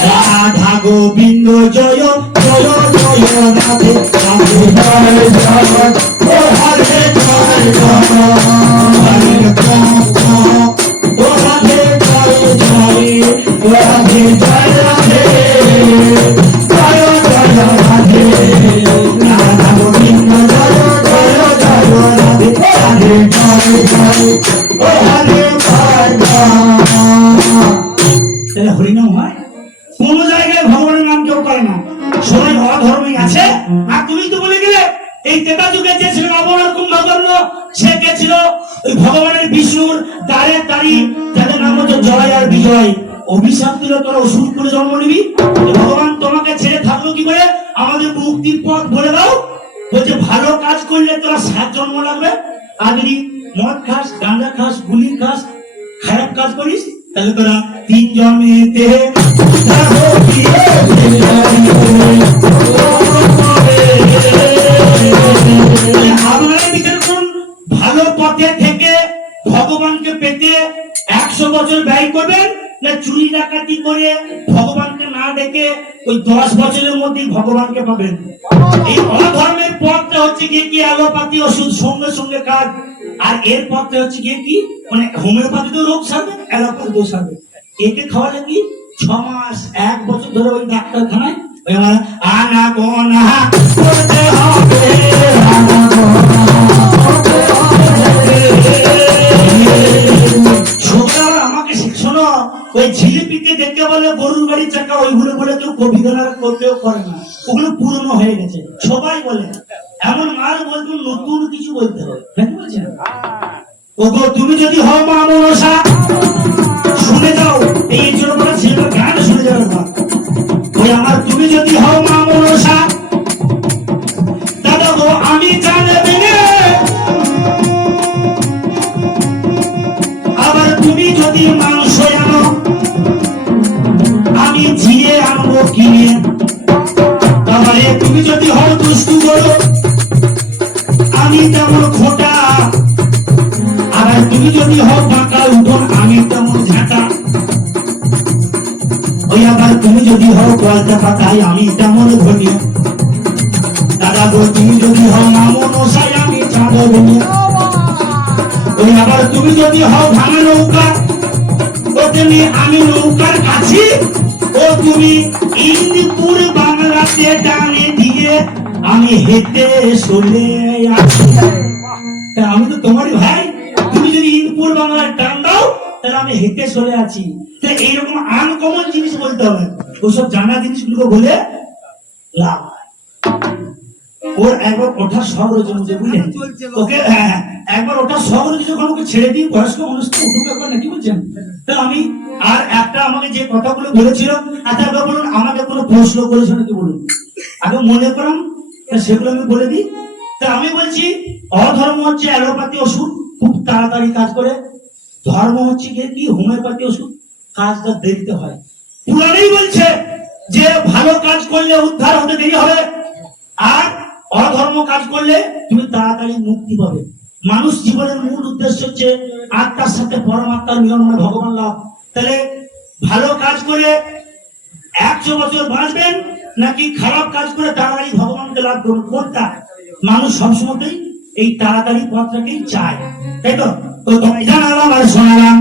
রাধা গোবিন্দ জয় জয় জয় রাধে, রাধে জয় জয় ও রাধে জয় জয়, হরে কৃষ্ণ ও রাধে জয় জয়, রাধে জয় রাধে, জয় জয় রাধে, রাধা গোবিন্দ জয় জয় জয় রাধে, রাধে জয় জয় ও রাধে জয় জয়। তাহলে হরিনাম হয়? কোন জায়গায় ভগবানের নাম কেউ করে না, সবাই অধর্মই আছে। আর তুমি তো বলে গেলে এই তেতা যুগে যে ছিল রাবণ কুম্ভকর্ণ, সে কে ছিল? ওই ভগবানের বিষ্ণুর দ্বারে দাঁড়ি, যাদের নাম হচ্ছে জয় আর বিজয়। অভিশাপ দিল তোরা অসুর করে জন্ম নিবি, ভগবান তোমাকে ছেড়ে থাকলো কি করে? আমাদের মুক্তির পথ বলে দাও। বলছে ভালো কাজ করলে তোরা 7 জন্ম লাগবে, আর যদি মদ খাস, গাঁজা খাস, গুলি খাস, খারাপ কাজ করিস, তাহলে তোরা 3 জন্মেতে আপনারা বিচার করুন। ভালো পথে থেকে ভগবানকে পেতে 100 বছর ব্যয় করবেন, না চুরি ডাকাতি করে ভগবানকে না দেখে ওই 10 বছরের মধ্যেই ভগবানকে পাবেন? এই অধর্মের পথটা হচ্ছে গিয়ে কি অ্যালোপ্যাথি ওষুধ সঙ্গে সঙ্গে কাজ, আর এর পথটা হচ্ছে গিয়ে কি মানে হোমিওপ্যাথিতে রোগ সারবে, অ্যালোপ্যাথিতেও সারবে। একে খাওয়ালে কি 6 মাস 1 বছর ধরে ওই ডাক্তারখানায় ওই আমার আনা গোনা করতে হবে, আমাকে শোনো, ওই ঝিলিপিকে দেখতে বলে গরুর গাড়ি চাকা, ওইগুলো বলে কেউ কবিতা করতেও করে না, ওগুলো পুরনো হয়ে গেছে সবাই বলে। এমন মাল বলতো নতুন কিছু বলতে হবে, বুঝছেন? ওগো তুমি যদি হও মা মনসা, শুনে যাও এই জন্য ছেলেটার গান শুনে যাবে না। ওই আমার তুমি যদি হও মা মনসা, দাদা গো আমি জানবে না। আবার তুমি যদি মাংস আনো, আমি ঝিয়ে আনবো কিনে। তাহলে তুমি যদি হও দুষ্টু বলো, আমি তেমন খোটা। আবার তুমি যদি হও বাঁকা উঠোন, আমি তেমন ঝাঁটা। ওই আবার তুমি যদি হও কলতা পাতায়, আমি তেমন ঘটি। দাদা গো তুমি যদি হও মামন মশাই, আমি চাঁদর বনি। ওই আবার তুমি যদি হও ভাঙা নৌকা, ও তেমনি আমি নৌকার কাছে। ও তুমি ইন্দি হাতে টানে দিয়ে আমি হেঁটে চলে আসি। আমি তো তোমারই ভাই, তুমি যদি ইনপুর বাংলার টান দাও তাহলে আমি হেঁটে চলে আছি। তাহলে এইরকম আনকমন জিনিস বলতে হবে, ওসব জানা জিনিসগুলো বলে লাভ। ওর একবার ওঠার শখ রয়েছে, বুঝলেন? ওকে একবার ওঠার শখ রয়েছে, যখন ওকে ছেড়ে দিই বয়স্ক মানুষ তো উঠুক একবার, নাকি বলছেন? তাহলে আমি আর একটা আমাকে যে কথাগুলো বলেছিল, আচ্ছা একবার বলুন, আমাকে কোনো প্রশ্ন করেছে নাকি বলুন, আগে মনে করাম, সেগুলো আমি বলে দিই। তা আমি বলছি অধর্ম হচ্ছে অ্যালোপ্যাথি ওষুধ, খুব তাড়াতাড়ি কাজ করে। ধর্ম হচ্ছে কি হোমিওপ্যাথি ওষুধ, কাজটা দেরিতে হয়। পুরাণেই বলছে যে ভালো কাজ করলে উদ্ধার হতে দেরি হবে, আর অধর্ম কাজ করলে তুমি তাড়াতাড়ি মুক্তি পাবে। মানুষ জীবনের মূল উদ্দেশ্য হচ্ছে আত্মার সাথে পরমাত্মার মিলন, মানে ভগবান লাভ। তাহলে ভালো কাজ করে 100 বছর বাঁচবেন, নাকি খারাপ কাজ করে তাড়াতাড়ি ভগবানকে লাভ করুন, কোনটা? মানুষ সবসময়তেই এই তাড়াতাড়ি পথটাকেই চায়, তাই তো? তো তোমায় জানালাম আর শোনালাম।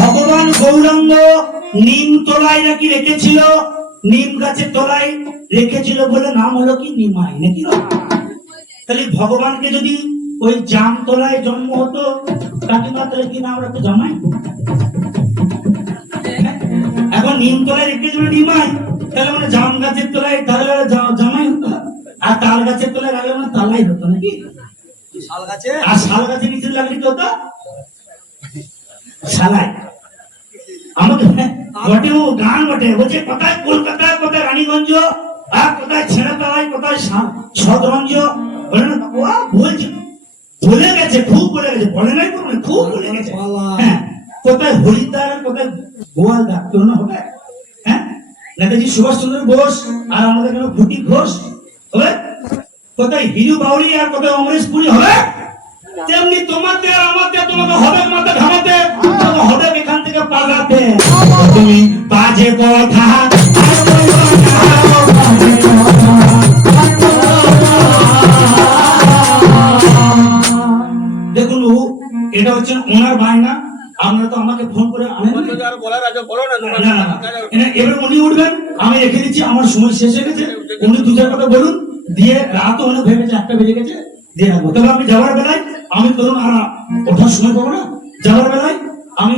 ভগবান গৌরাঙ্গ নিম তলায় নাকি রেখেছিল, নিম গাছের তলায় রেখেছিল বলে নাম হলো কি নিমাই, নাকি? তাহলে ভগবানকে যদি ওই জাম তলায় জন্ম হতো, কাকিমা, তাহলে কি নাম রাখতো? জামাই। এখন নিম তলায় রেখেছিল নিমাই, তাহলে মানে জাম গাছের তলায় তাহলে জামাই হতো, আর তাল গাছের তলায় রাখলে মানে তালাই হতো, নাকি? আর শাল গাছের নিচে লাগলে কি হতো? শালাই। আমাকে বটে, ও গান বটে, বলছে কোথায় কলকাতা, কোথায় রানীগঞ্জ, আর কোথায় ছেড়াতলায়, কোথায় সদরঞ্জ, বলছে বলে গেছে, খুব বলে গেছে, বলে নাই তো, খুব বলে গেছে। হ্যাঁ, কোথায় হরিদ্বার, কোথায় গোয়ালদার, তুলনা হবে? হ্যাঁ, নেতাজি সুভাষচন্দ্র বোস আর আমাদের কেন ফটিক ঘোষ হবে? কোথায় হিরু বাউরি আর কোথায় অমরেশ পুরী হবে? তেমনি তোমাদের আমাদের তোমাদের হবে মাথা ঘামাতে, হবে এখান থেকে পালাতে। তুমি বাজে কথা দেখুন, এটা হচ্ছে ওনার বায়না। আপনারা তো আমাকে ফোন করে এবার উনি উঠবেন, আমি রেখে দিচ্ছি, আমার সময় শেষ হয়ে গেছে। উনি দু চার কথা বলুন, দিয়ে রাতও অনেক ভেবেছে, 1টা বেজে গেছে, দিয়ে রাখবো। তবে আমি যাওয়ার বেলায় আমি ধরুন আর ওঠার সময় পাবো না, যাওয়ার বেলায় আমি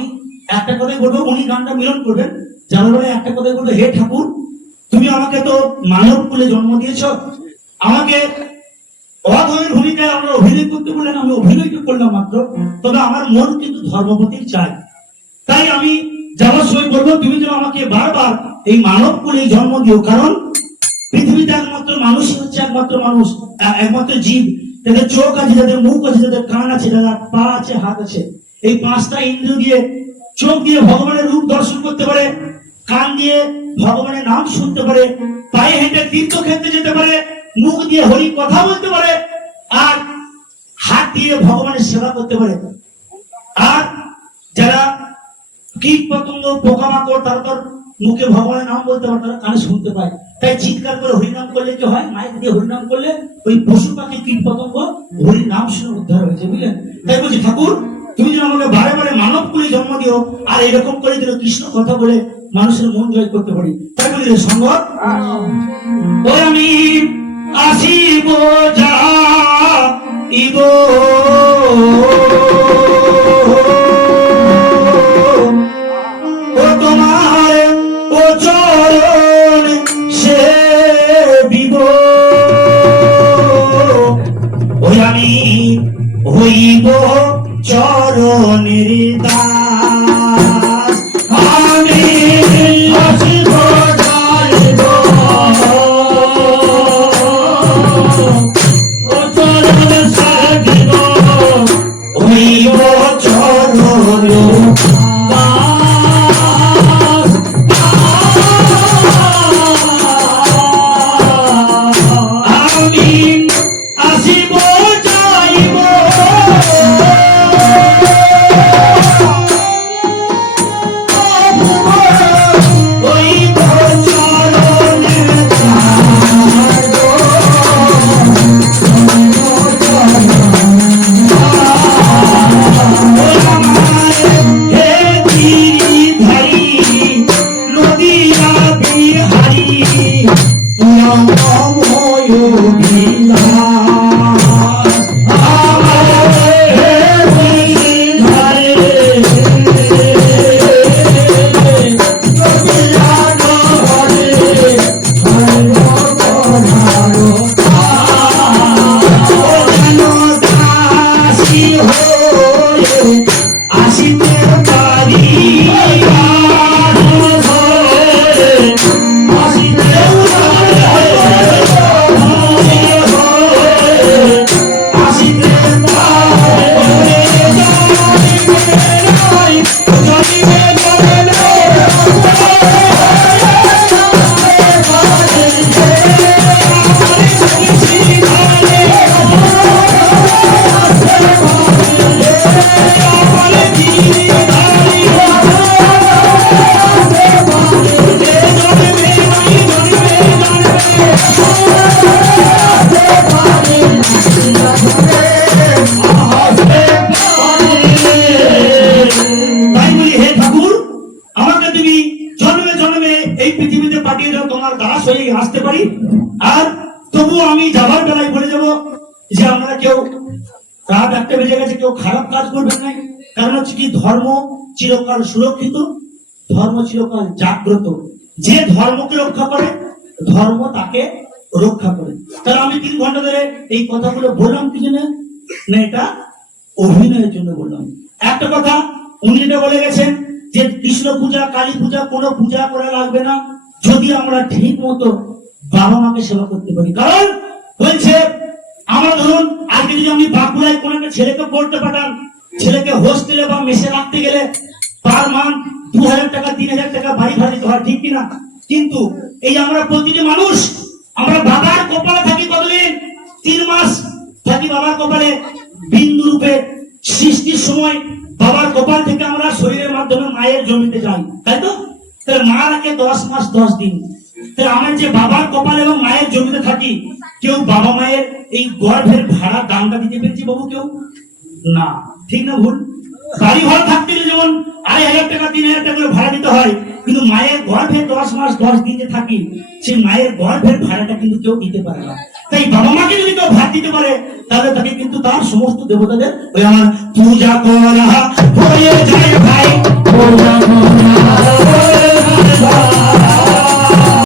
একটা কথাই বলবো, উনি গানটা মিলন করবেন। যাওয়ার বেলায় একটা কথাই বলবো, হে ঠাকুর, তুমি আমাকে তো মানব কুলে জন্ম দিয়েছ, আমাকে অধমের ভূমিকায় আমরা অভিনয় করতে বললেন, আমি অভিনয় করলাম মাত্র, তবে আমার মন কিন্তু ধর্মপতি চাই। তাই আমি যাওয়ার সময় বলবো, তুমি যেন আমাকে বারবার এই মানব কুলে জন্ম দিও, কারণ পৃথিবীতে একমাত্র মানুষই হচ্ছে একমাত্র মানুষ, একমাত্র জীব যাদের চোখ আছে, যাদের মুখ আছে, যাদের কান আছে, যাদের পা আছে, হাত আছে। এই 5টা ইন্দ্রিয় দিয়ে, চোখ দিয়ে ভগবানের রূপ দর্শন করতে পারে, কান দিয়ে ভগবানের নাম শুনতে পারে, পায়ে হেঁটে তীর্থক্ষেত্রে যেতে পারে, মুখ দিয়ে হরি কথা বলতে পারে, আর হাত দিয়ে ভগবানের সেবা করতে পারে। আর যারা কীট পতঙ্গ, পোকামাকড়, তারপর মুখে ভগবানের নাম বলতে পারে, তারা কানে শুনতে পায়। তাই চিৎকার করে হরিনাম করলে কি হয়? মাইক দিয়ে হরিনাম করলে ওই পশু পাখি, কীট পতঙ্গ হরি নাম শুনে উদ্ধার হয়েছে, বুঝলেন? তাই বলছি, ঠাকুর, তুমি যেন আমাকে বারে বারে মানব কুলে জন্ম দিও, আর এরকম করে যেন কৃষ্ণ কথা বলে মানুষের মন জয় করতে পারি। তাই বলি রে সঙ্গ, ওই আমি আসিব যাইব ও তোমার ও চরণ সেবিব, ওই আমি হইব চরণের দাস, আমি আসিব যাইব ও চরণ সেবিব, হইব চরণের দাস, আমি আসিব যাইব কাটিয়ে যেন তোমার দাস হয়ে আসতে পারি। আর তবু আমি যাবার বেলায় বলে যাব যে আমরা কেউ রাত 1টা বেজে গেছে, কেউ খারাপ কাজ করবেন না। কারণ হচ্ছে কি, ধর্ম চিরকাল সুরক্ষিত, ধর্ম চিরকাল জাগ্রত। যে ধর্মকে রক্ষা করে ধর্ম তাকে রক্ষা করে। তাহলে আমি 3 ঘন্টা ধরে এই কথাগুলো বললাম কি জন্য না, এটা অভিনয়ের জন্য বললাম। একটা কথা উনি যেটা বলে গেছেন যে কৃষ্ণ পূজা কালী পূজা কোনো পূজা করা লাগবে না যদি আমরা ঠিক মতো বাবা মাকে সেবা করতে পারি। কারণ বলছে আমরা ধরুন আজকে যদি আমি বাঁকুড়ায় কোন একটা ছেলেকে পড়তে পাঠান, ছেলেকে হোস্টেলে বা মেসে রাখতে গেলে পার মান্থ 2000 টাকা 3000 টাকা বাড়ি ভাড়া দিতে হয়, ঠিক কিনা? কিন্তু এই আমরা প্রতিটি মানুষ আমরা বাবার কপালে থাকি কতদিন? 3 মাস থাকি বাবার কপালে। বিন্দু রূপে সৃষ্টির সময় বাবার কপাল থেকে আমরা শরীরের মাধ্যমে মায়ের জমিতে যাই, তাই তো? তাহলে মা রাখে 10 মাস 10 দিন। তাহলে আমরা যে বাবার কপাল এবং মায়ের জমিতে থাকি, কেউ বাবা মায়ের এই গর্ভের ভাড়া দামটা দিতে পেরেছি বাবু? কেউ না, ঠিক না ভুল? বাড়ি ঘর থাকতে গেলে যেমন 2500 টাকা 3000 টাকা করে ভাড়া দিতে হয়, কিন্তু মায়ের গর্ভে 10 মাস 10 দিন যে থাকি, সেই মায়ের গর্ভের ভাড়াটা কিন্তু কেউ দিতে পারে না। তাই বাবা মাকে যদি কেউ ভাত দিতে পারে তাহলে তাকে কিন্তু তার সমস্ত দেবতাদের ওই আমার পূজা করা হয়ে যায় ভাই, পূজা করা